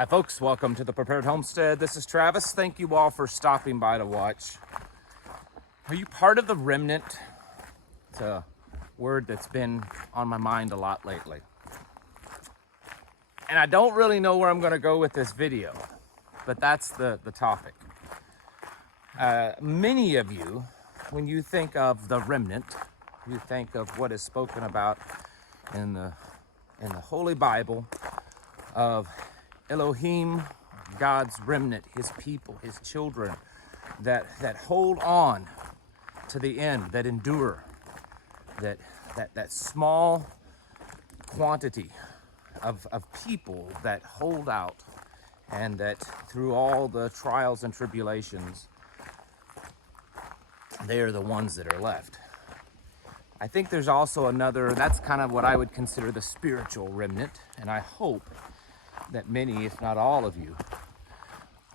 Hi folks, welcome to the Prepared Homestead. This is Travis. Thank you all for stopping by to watch. Are you part of the remnant? It's a word that's been on my mind a lot lately. And I don't really know where I'm going to go with this video, but that's the topic. Many of you, when you think of the remnant, you think of what is spoken about in the Holy Bible of Elohim, God's remnant, his people, his children that hold on to the end, that endure, that small quantity of people that hold out, and that through all the trials and tribulations, they are the ones that are left. I think there's also another, that's kind of what I would consider the spiritual remnant, and I hope that many, if not all of you,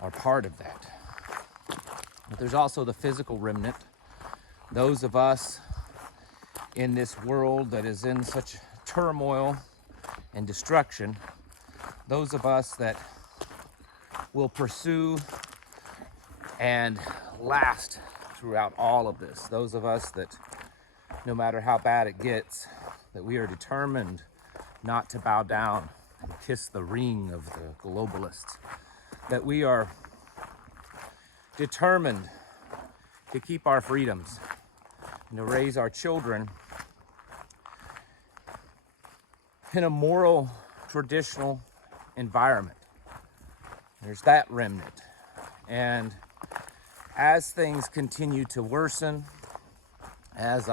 are part of that. But there's also the physical remnant, those of us in this world that is in such turmoil and destruction, those of us that will pursue and last throughout all of this, those of us that no matter how bad it gets, that we are determined not to bow down and kiss the ring of the globalists, that we are determined to keep our freedoms and to raise our children in a moral, traditional environment. There's that remnant. And as things continue to worsen, as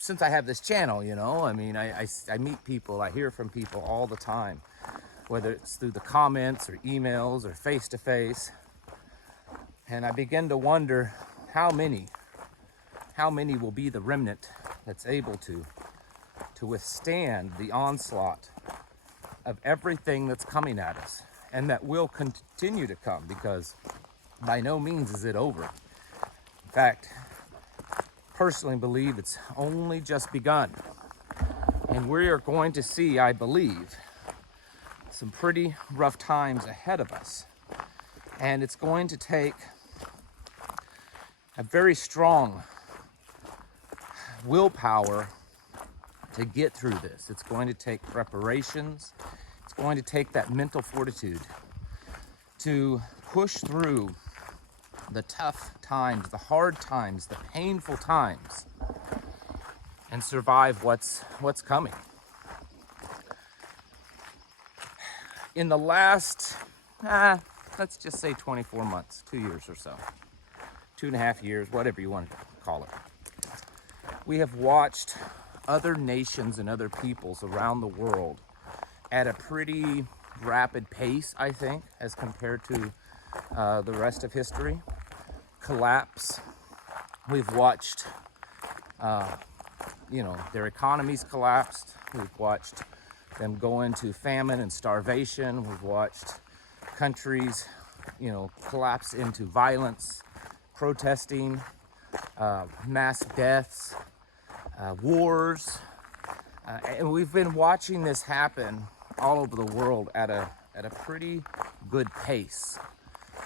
since I have this channel, I meet people, I hear from people all the time, whether it's through the comments or emails or face-to-face, and I begin to wonder how many will be the remnant that's able to withstand the onslaught of everything that's coming at us, and that will continue to come, because by no means is it over. In fact, personally believe it's only just begun. And we are going to see, I believe, some pretty rough times ahead of us. And it's going to take a very strong willpower to get through this. It's going to take preparations. It's going to take that mental fortitude to push through the tough times, the hard times, the painful times, and survive what's coming. In the last, let's just say 24 months, 2 years or so, 2.5 years, whatever you want to call it, we have watched other nations and other peoples around the world at a pretty rapid pace, I think, as compared to the rest of history, collapse. We've watched, their economies collapsed. We've watched them go into famine and starvation. We've watched countries, collapse into violence, protesting, mass deaths, wars. And we've been watching this happen all over the world at a pretty good pace.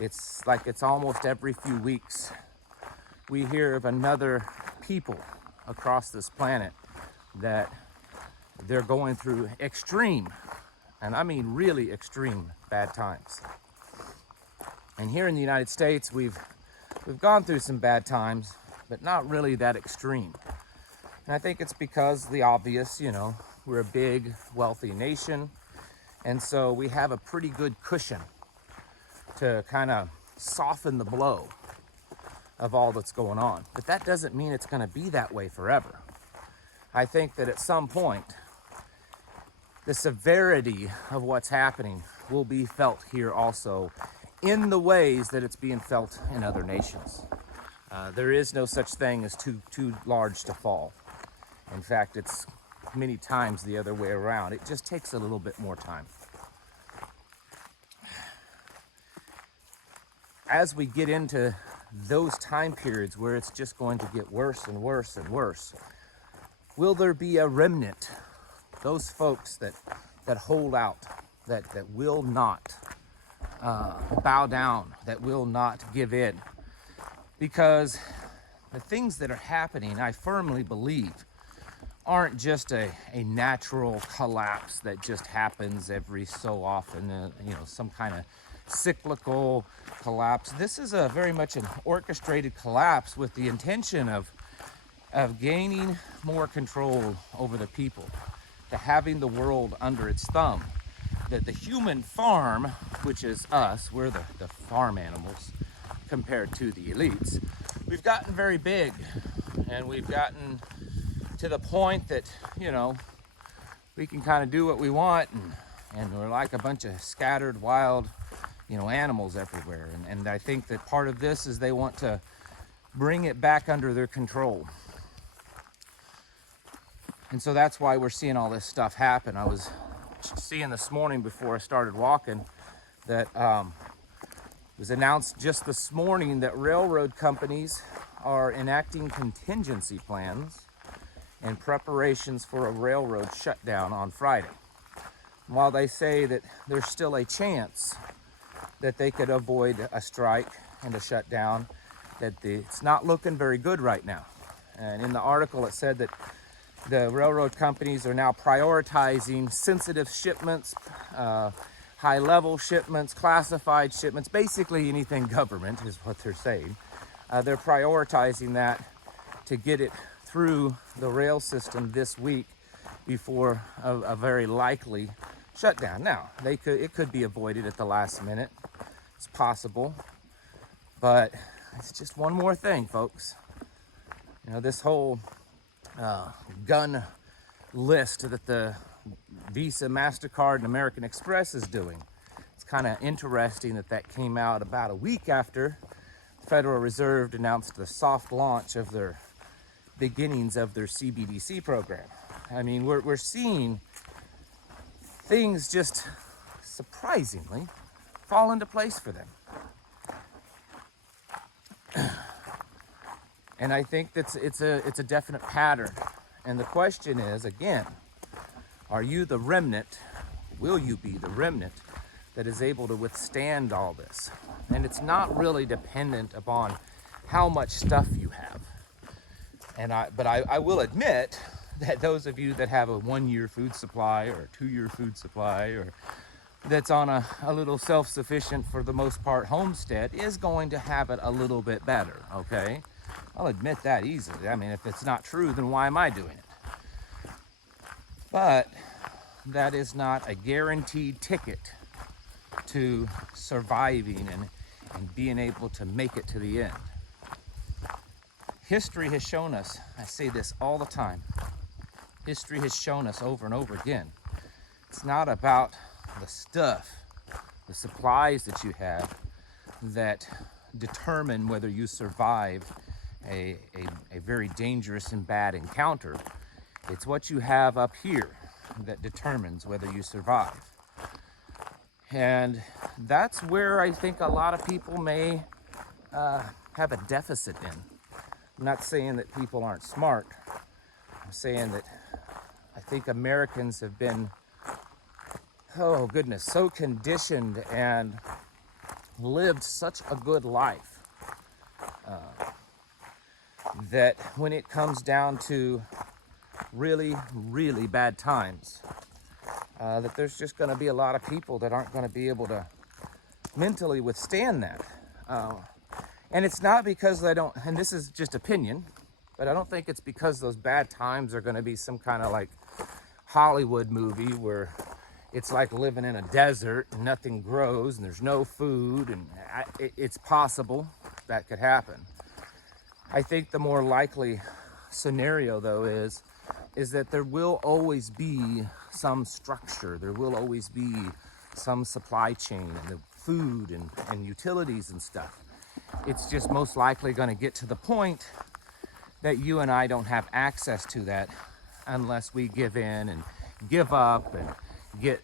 It's like it's almost every few weeks we hear of another people across this planet that they're going through extreme, and I mean really extreme, bad times. And here in the United States, we've gone through some bad times, but not really that extreme. And I think it's because the obvious, we're a big, wealthy nation, and so we have a pretty good cushion to kind of soften the blow of all that's going on. But that doesn't mean it's going to be that way forever. I think that at some point, the severity of what's happening will be felt here also in the ways that it's being felt in other nations. There is no such thing as too large to fall. In fact, it's many times the other way around. It just takes a little bit more time. As we get into those time periods where it's just going to get worse and worse and worse, will there be a remnant? Those folks that hold out, that will not bow down, that will not give in. Because the things that are happening, I firmly believe, aren't just a natural collapse that just happens every so often, some kind of cyclical collapse. This is a very much an orchestrated collapse with the intention of gaining more control over the people, to having the world under its thumb. That the human farm, which is us, we're the farm animals compared to the elites, we've gotten very big, and we've gotten to the point that, we can kind of do what we want, and we're like a bunch of scattered wild, animals everywhere. And I think that part of this is they want to bring it back under their control. And so that's why we're seeing all this stuff happen. I was seeing this morning before I started walking that it was announced just this morning that railroad companies are enacting contingency plans and preparations for a railroad shutdown on Friday. While they say that there's still a chance that they could avoid a strike and a shutdown, that it's not looking very good right now. And in the article it said that the railroad companies are now prioritizing sensitive shipments, high-level shipments, classified shipments, basically anything government is what they're saying. They're prioritizing that to get it through the rail system this week before a very likely shutdown. Now, it could be avoided at the last minute. It's possible, but it's just one more thing, folks. This whole gun list that the Visa, MasterCard, and American Express is doing. It's kind of interesting that came out about a week after the Federal Reserve announced the soft launch of their beginnings of their CBDC program. I mean, we're seeing things just surprisingly fall into place for them. And I think it's a definite pattern. And the question is, again, are you the remnant? Will you be the remnant that is able to withstand all this? And it's not really dependent upon how much stuff you have. But I will admit that those of you that have a 1-year food supply or a 2-year food supply, or that's on a little self-sufficient, for the most part, homestead, is going to have it a little bit better, okay? I'll admit that easily. I mean, if it's not true, then why am I doing it? But that is not a guaranteed ticket to surviving and being able to make it to the end. History has shown us, I say this all the time, history has shown us over and over again, it's not about the stuff, the supplies that you have that determine whether you survive a very dangerous and bad encounter. It's what you have up here that determines whether you survive. And that's where I think a lot of people may have a deficit in. I'm not saying that people aren't smart. I'm saying that I think Americans have been, oh goodness, so conditioned and lived such a good life that when it comes down to really, really bad times, that there's just going to be a lot of people that aren't going to be able to mentally withstand that. And it's not because they don't, and this is just opinion, but I don't think it's because those bad times are going to be some kind of like Hollywood movie where it's like living in a desert and nothing grows and there's no food, and it's possible that could happen. I think the more likely scenario, though, is that there will always be some structure. There will always be some supply chain and the food and utilities and stuff. It's just most likely going to get to the point that you and I don't have access to that unless we give in and give up and get,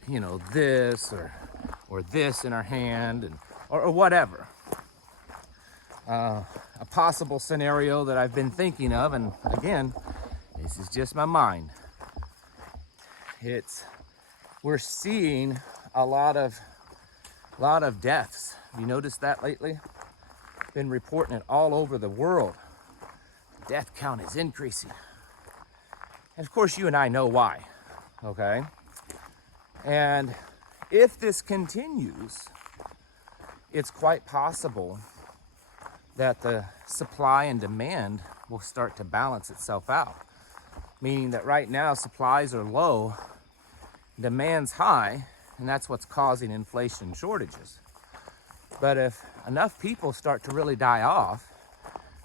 this or this in our hand, and or whatever. A possible scenario that I've been thinking of, and again, this is just my mind. We're seeing a lot of deaths. Have you noticed that lately? Been reporting it all over the world. Death count is increasing. And of course, you and I know why, okay? And if this continues, it's quite possible that the supply and demand will start to balance itself out. Meaning that right now supplies are low, demand's high, and that's what's causing inflation and shortages. But if enough people start to really die off,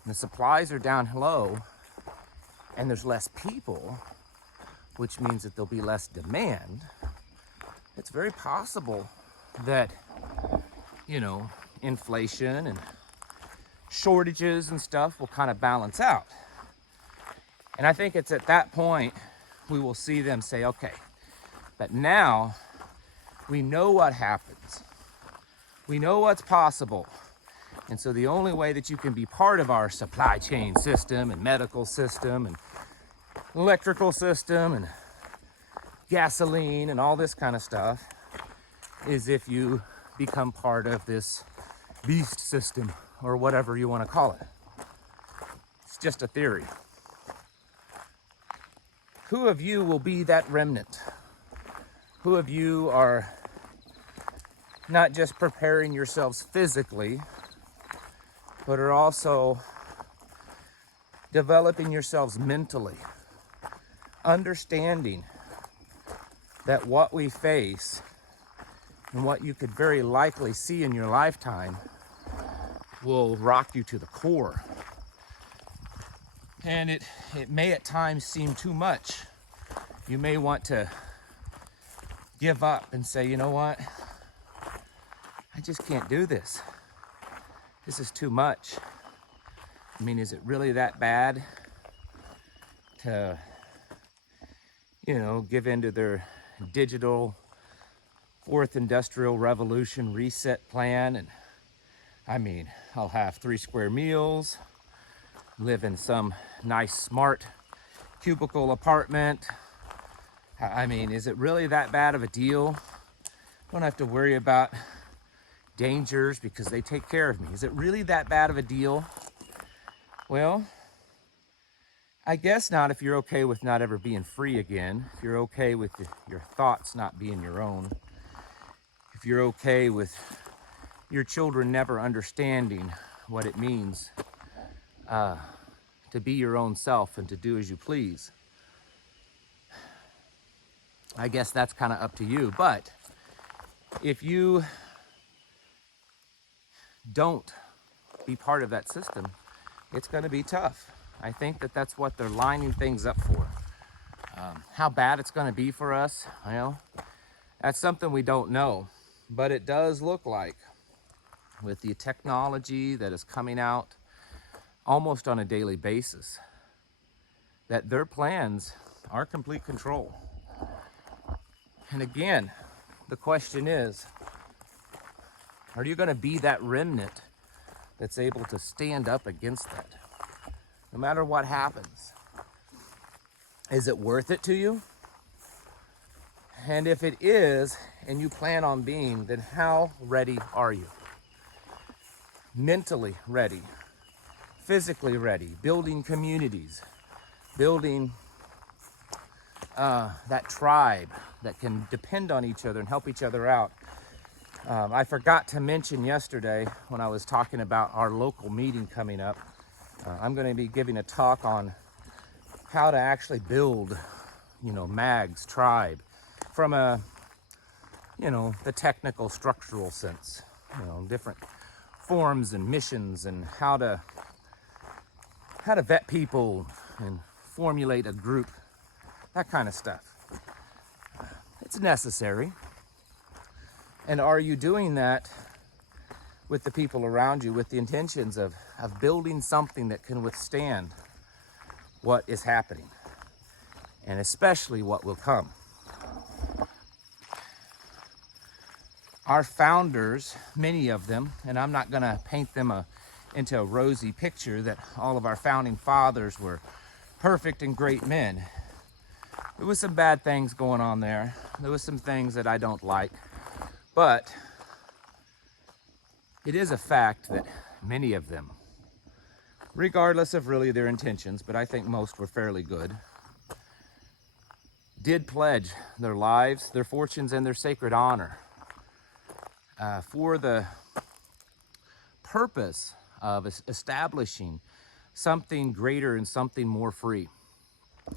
and the supplies are down low, and there's less people, which means that there'll be less demand, it's very possible that, inflation and shortages and stuff will kind of balance out. And I think it's at that point we will see them say, okay, but now we know what happens. We know what's possible. And so the only way that you can be part of our supply chain system and medical system and electrical system and gasoline and all this kind of stuff is if you become part of this beast system or whatever you want to call it. It's just a theory. Who of you will be that remnant? Who of you are not just preparing yourselves physically, but are also developing yourselves mentally, understanding that what we face and what you could very likely see in your lifetime will rock you to the core. And it may at times seem too much. You may want to give up and say, you know what? I just can't do this. This is too much. I mean, is it really that bad to, give into their digital fourth industrial revolution reset plan? And I mean, I'll have 3 square meals, live in some nice smart cubicle apartment. I mean, is it really that bad of a deal? Don't have to worry about dangers because they take care of me. Is it really that bad of a deal? Well, I guess not if you're okay with not ever being free again. If you're okay with your thoughts not being your own. If you're okay with your children never understanding what it means to be your own self and to do as you please. I guess that's kind of up to you. But if you don't be part of that system, it's going to be tough. I think that that's what they're lining things up for. How bad it's going to be for us, that's something we don't know. But it does look like, with the technology that is coming out almost on a daily basis, that their plans are complete control. And again, the question is, are you going to be that remnant that's able to stand up against that? No matter what happens. Is it worth it to you? And if it is, and you plan on being, then how ready are you? Mentally ready, physically ready, building communities, building that tribe that can depend on each other and help each other out. I forgot to mention yesterday when I was talking about our local meeting coming up, I'm going to be giving a talk on how to actually build, MAG's tribe from the technical structural sense, different forms and missions and how to vet people and formulate a group, that kind of stuff. It's necessary. And are you doing that with the people around you with the intentions of building something that can withstand what is happening, and especially what will come? Our founders, many of them, and I'm not going to paint them into a rosy picture that all of our founding fathers were perfect and great men. There was some bad things going on there. There was some things that I don't like. But it is a fact that many of them, regardless of really their intentions, but I think most were fairly good, did pledge their lives, their fortunes, and their sacred honor for the purpose of establishing something greater and something more free.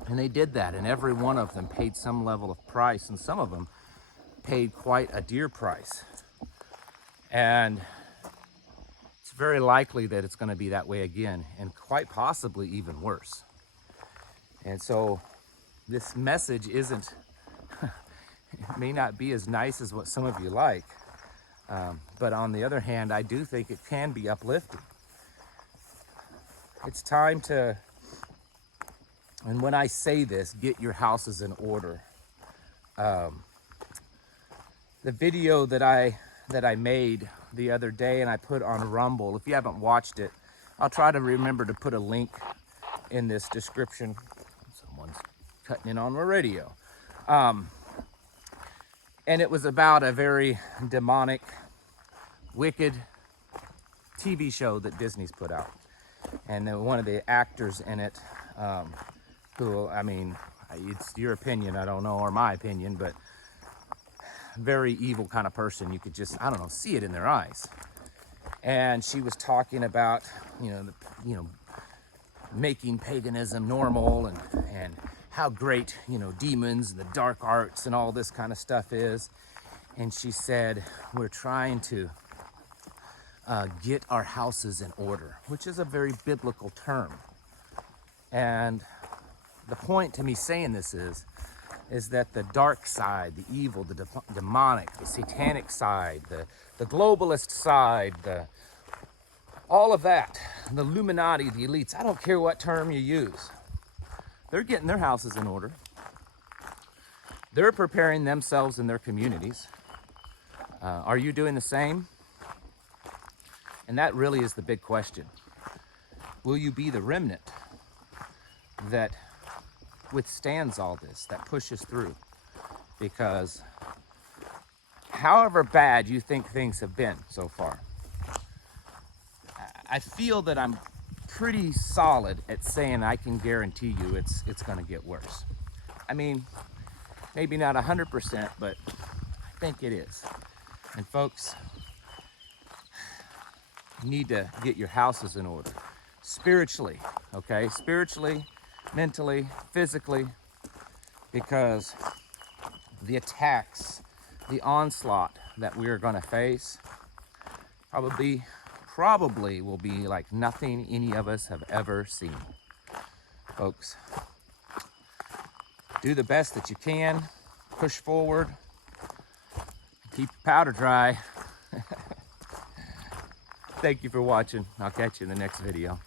And they did that, and every one of them paid some level of price, and some of them paid quite a dear price. And it's very likely that it's going to be that way again, and quite possibly even worse. And so this message isn't, it may not be as nice as what some of you like, but on the other hand, I do think it can be uplifting. It's time to, and when I say this, get your houses in order. The video that I made the other day and I put on Rumble, if you haven't watched it, I'll try to remember to put a link in this description. Someone's cutting in on my radio. And it was about a very demonic, wicked TV show that Disney's put out. And one of the actors in it, who, I mean, it's your opinion, I don't know, or my opinion, but very evil kind of person. You could just, I don't know, see it in their eyes. And she was talking about, making paganism normal and how great, demons and the dark arts and all this kind of stuff is. And she said, we're trying to get our houses in order, which is a very biblical term. And the point to me saying this is that the dark side, the evil, the demonic, the satanic side, the globalist side, all of that, the Illuminati, the elites, I don't care what term you use, they're getting their houses in order. They're preparing themselves and their communities. Are you doing the same? And that really is the big question. Will you be the remnant that withstands all this, that pushes through? Because however bad you think things have been so far, I feel that I'm pretty solid at saying I can guarantee you it's going to get worse. I mean, maybe not 100%, but I think it is. And folks, you need to get your houses in order. Spiritually, okay? Spiritually, mentally, physically, because the attacks, the onslaught that we're going to face probably will be like nothing any of us have ever seen. Folks, do the best that you can, push forward, keep your powder dry. Thank you for watching. I'll catch you in the next video.